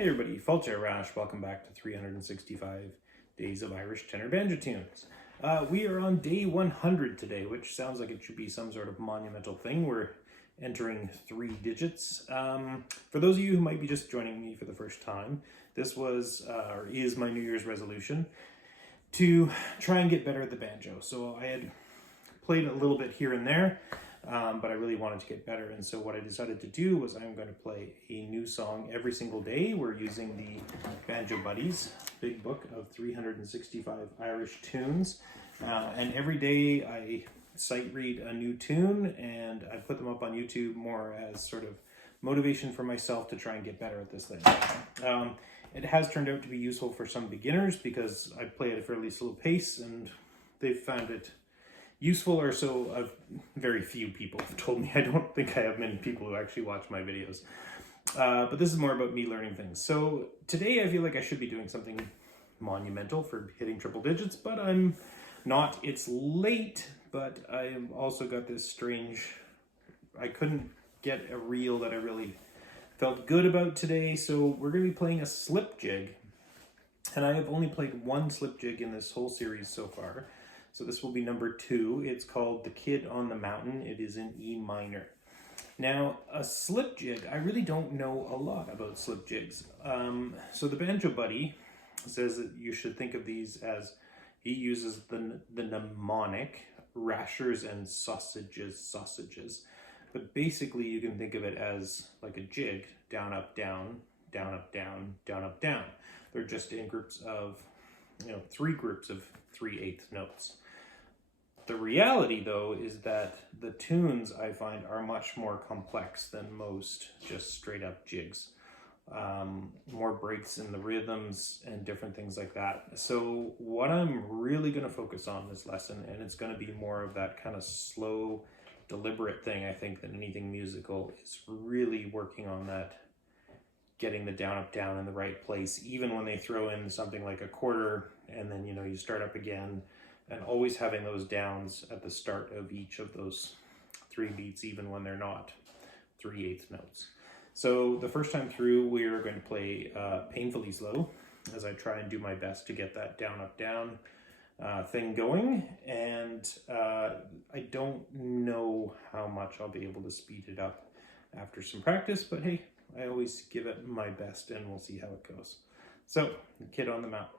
Hey everybody, Fulcher Rash, welcome back to 365 Days of Irish Tenor Banjo Tunes. We are on day 100 today, which sounds like it should be some sort of monumental thing. We're entering 3 digits. For those of you who might be just joining me for the first time, this was, or is my New Year's resolution to try and get better at the banjo. So I had played a little bit here and there, but I really wanted to get better, and so what I decided to do was I'm going to play a new song every single day. We're using the Banjo Buddy's big book of 365 Irish tunes, and every day I sight read a new tune and I put them up on YouTube more as sort of motivation for myself to try and get better at this thing. It has turned out to be useful for some beginners because I play at a fairly slow pace and they've found it useful, or so very few people have told me. I don't think I have many people who actually watch my videos. But this is more about me learning things. So today I feel like I should be doing something monumental for hitting triple digits, but I'm not. It's late, but I've also got this strange, I couldn't get a reel that I really felt good about today, so we're going to be playing a slip jig. And I have only played one slip jig in this whole series so far. So this will be number 2. It's called The Kid on the Mountain. It is in E minor. Now, a slip jig, I really don't know a lot about slip jigs. So the Banjo Buddy says that you should think of these as, he uses the mnemonic, rashers and sausages. But basically you can think of it as like a jig, down, up, down, down, up, down, down, up, down. They're just in groups of, 3 groups of 3/8 notes. The reality, though, is that the tunes I find are much more complex than most just straight up jigs. More breaks in the rhythms and different things like that. So what I'm really going to focus on this lesson, and it's going to be more of that kind of slow, deliberate thing, I think, than anything musical, is really working on that, getting the down, up, down in the right place, even when they throw in something like a quarter and then, you start up again, and always having those downs at the start of each of those 3 beats, even when they're not 3/8 notes. So the first time through, we're going to play painfully slow as I try and do my best to get that down, up, down thing going. And I don't know how much I'll be able to speed it up after some practice, but hey, I always give it my best and we'll see how it goes. So, The Kid on the Mountain.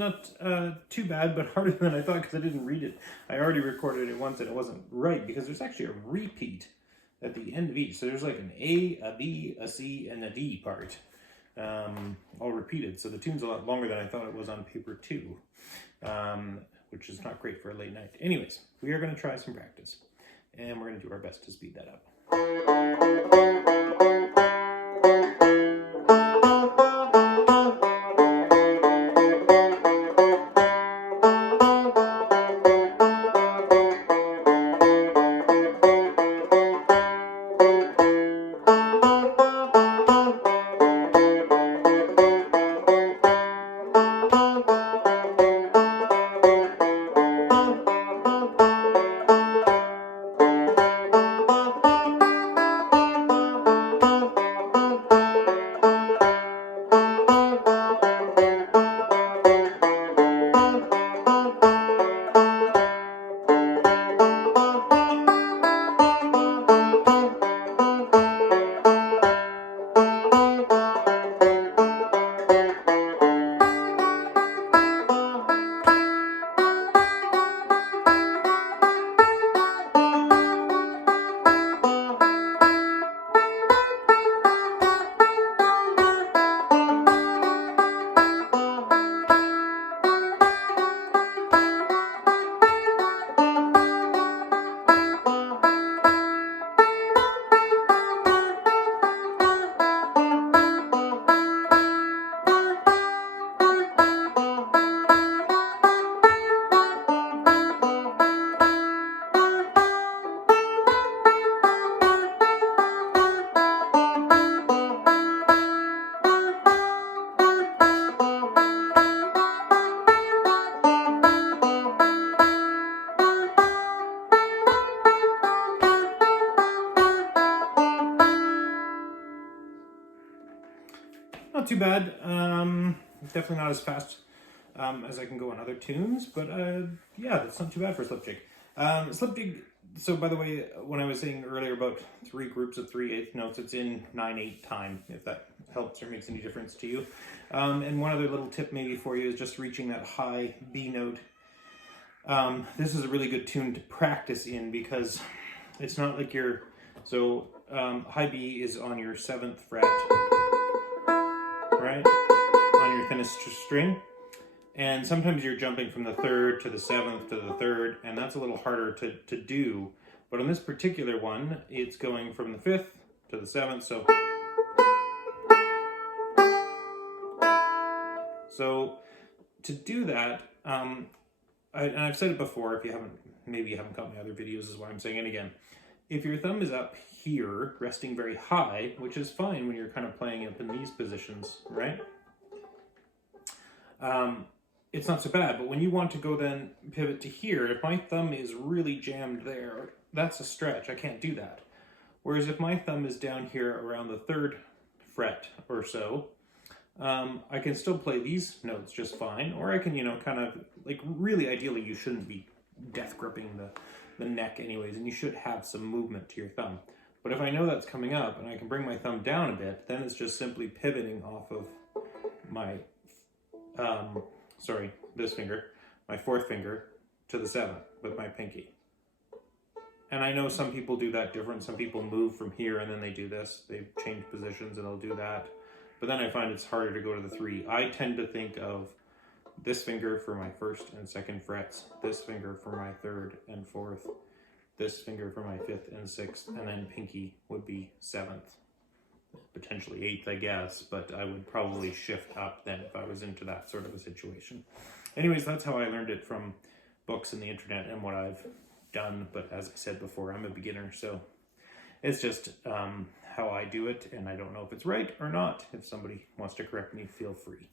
not too bad, but harder than I thought because I didn't read it. I already recorded it once and it wasn't right because there's actually a repeat at the end of each. So there's like an A, a B, a C, and a D part, all repeated. So the tune's a lot longer than I thought it was on paper too, which is not great for a late night. Anyways, we are going to try some practice, and we're going to do our best to speed that up. Not too bad. Definitely not as fast as I can go on other tunes, but yeah, that's not too bad for a slip jig. Slip jig, so by the way, when I was saying earlier about 3 groups of 3/8 notes, it's in 9/8 time, if that helps or makes any difference to you. And one other little tip maybe for you is just reaching that high B note. This is a really good tune to practice in because it's not like you're, so high B is on your 7th fret, right, on your thinnest string, and sometimes you're jumping from the 3rd to the 7th to the 3rd, and that's a little harder to do. But on this particular one, it's going from the 5th to the 7th, so to do that, and I've said it before, if you haven't, maybe you haven't caught my other videos, is why I'm saying it again. If your thumb is up here, resting very high, which is fine when you're kind of playing up in these positions, right? It's not so bad, but when you want to go then pivot to here, if my thumb is really jammed there, that's a stretch. I can't do that. Whereas if my thumb is down here around the 3rd fret or so, I can still play these notes just fine, or I can, you know, kind of, like, really ideally you shouldn't be death gripping the neck anyways, and you should have some movement to your thumb. But if I know that's coming up and I can bring my thumb down a bit, then it's just simply pivoting off of my, this finger, my 4th finger, to the 7th with my pinky. And I know some people do that different. Some people move from here and then they do this. They change positions and they'll do that. But then I find it's harder to go to the 3. I tend to think of this finger for my 1st and 2nd frets, this finger for my 3rd and 4th, this finger for my 5th and 6th, and then pinky would be 7th, potentially 8th, I guess, but I would probably shift up then if I was into that sort of a situation. Anyways, that's how I learned it from books and the internet and what I've done, but as I said before, I'm a beginner, so it's just how I do it, and I don't know if it's right or not. If somebody wants to correct me, feel free.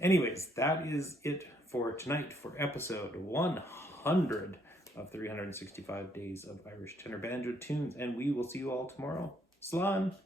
Anyways, that is it for tonight for episode 100 of 365 Days of Irish Tenor Banjo Tunes, and we will see you all tomorrow. Slán!